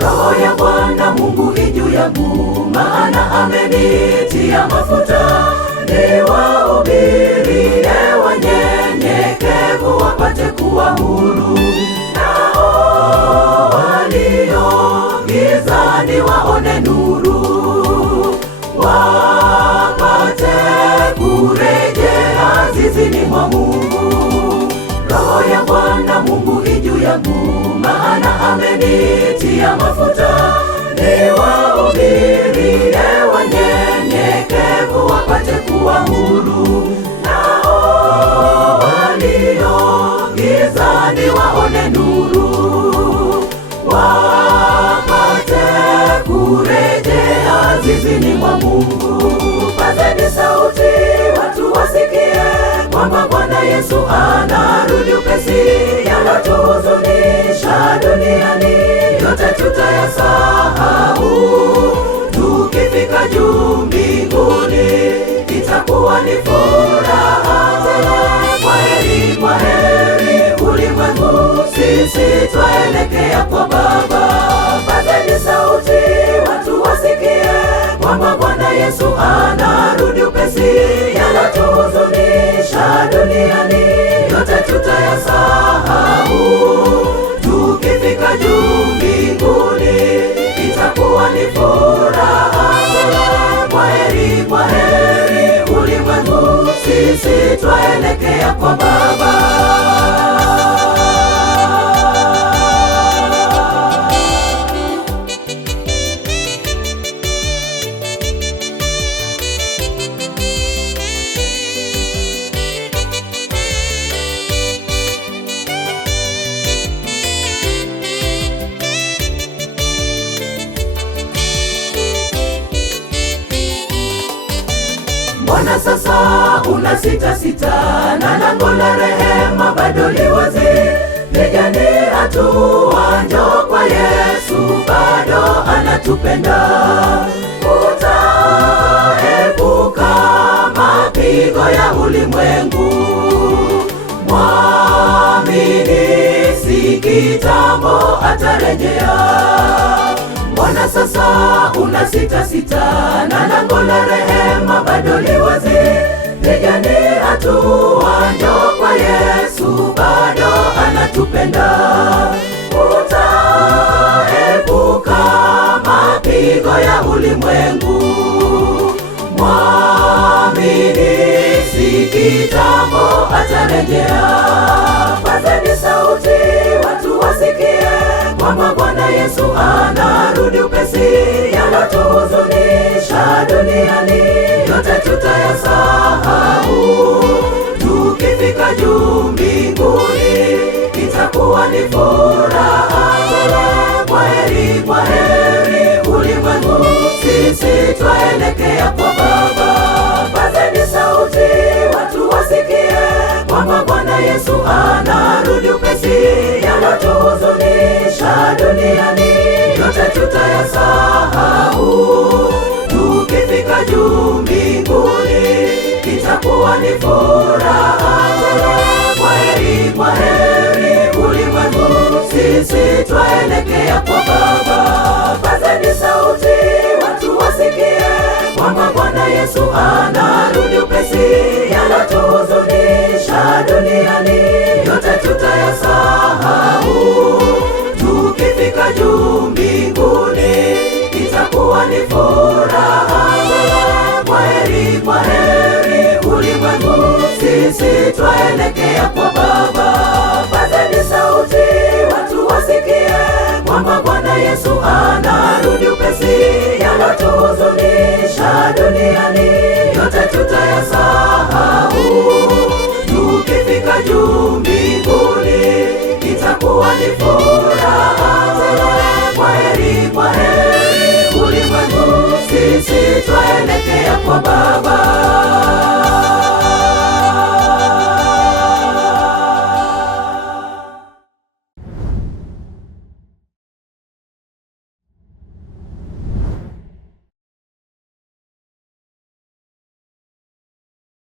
Roho ya Bwana Mungu juu yangu, maana amenitia mafuta niwahubirie wanyenyekevu wapate kuwa huru, nao walio gizani waone nuru, wapate kurejea zizini mwa Mungu. Roho ya Bwana Mungu juu yangu, maana amenitia mafuta niwahubirie wanyenyekevu wapate kuwa huru, nao walio gizani waone nuru, wapate kurejea zizini mwa Mungu. Pazeni sauti watu wasikie, kwamba Bwana Yesu anarudi upesi. Yanayotuhuzunisha duniani yote tutayasahau, tukifika juu mbinguni itakuwa ni furaha tele. Kwaheri, kwaheri ulimwengu, sisi twaelekea kwa Baba. Pazeni sauti watu wasikie, kwamba Bwana Yesu anarudi upesi. Yanatuhuzunisha duniani yote tutayasahau, tukifika juu mbinguni itakuwa ni furaha tele. Kwaheri, kwaheri ulimwengu, sisi twaelekea kwa Baba. Mbona sasa una sita sita, na lango la rehema bado li wazi? Pigeni hatua, njoo kwa Yesu, bado anatupenda. Utaepuka mapigo ya ulimwengu, mwamini, si kitambo atarejea. Mbona sasa una sita sita, na lango la rehema bado li wazi? Pigeni hatua, njoo kwa Yesu, bado anatupenda. Utaepuka mapigo ya ulimwengu, mwamini, si kitambo atarejea. Pazeni sauti watu wasikie, kwamba Bwana Yesu anarudi upesi. Yanayotuhuzunisha duniani yote tutayasahau, tukifika juu mbinguni itakuwa ni furaha tele. Kwaheri, kwaheri ulimwengu, sisi twaelekea kwa Baba. Pazeni sauti watu wasikie, kwamba Bwana Yesu anarudi upesi. Yanayotuhuzunisha duniani yote tutayasahau, tukifika juu mbinguni itakuwa ni furaha tele. Kwaheri, kwaheri ulimwengu, sisi twaelekea kwa Baba. Pazeni sauti watu wasikie, kwamba Bwana Yesu anarudi upesi. Yanayotuhuzunisha duniani yote tutayasahau, tukifika juu mbinguni itakuwa ni furaha tele. Kwaheri, kwaheri ulimwengu, sisi twaelekea kwa Baba. Pazeni sauti watu wasikie, kwamba Bwana Yesu anarudi upesi. Yanayotuhuzunisha duniani yote tutayasahau, tukifika juu mbinguni itakuwa ni furaha tele. Kwaheri, kwaheri ulimwengu, sisi twaelekea kwa Baba.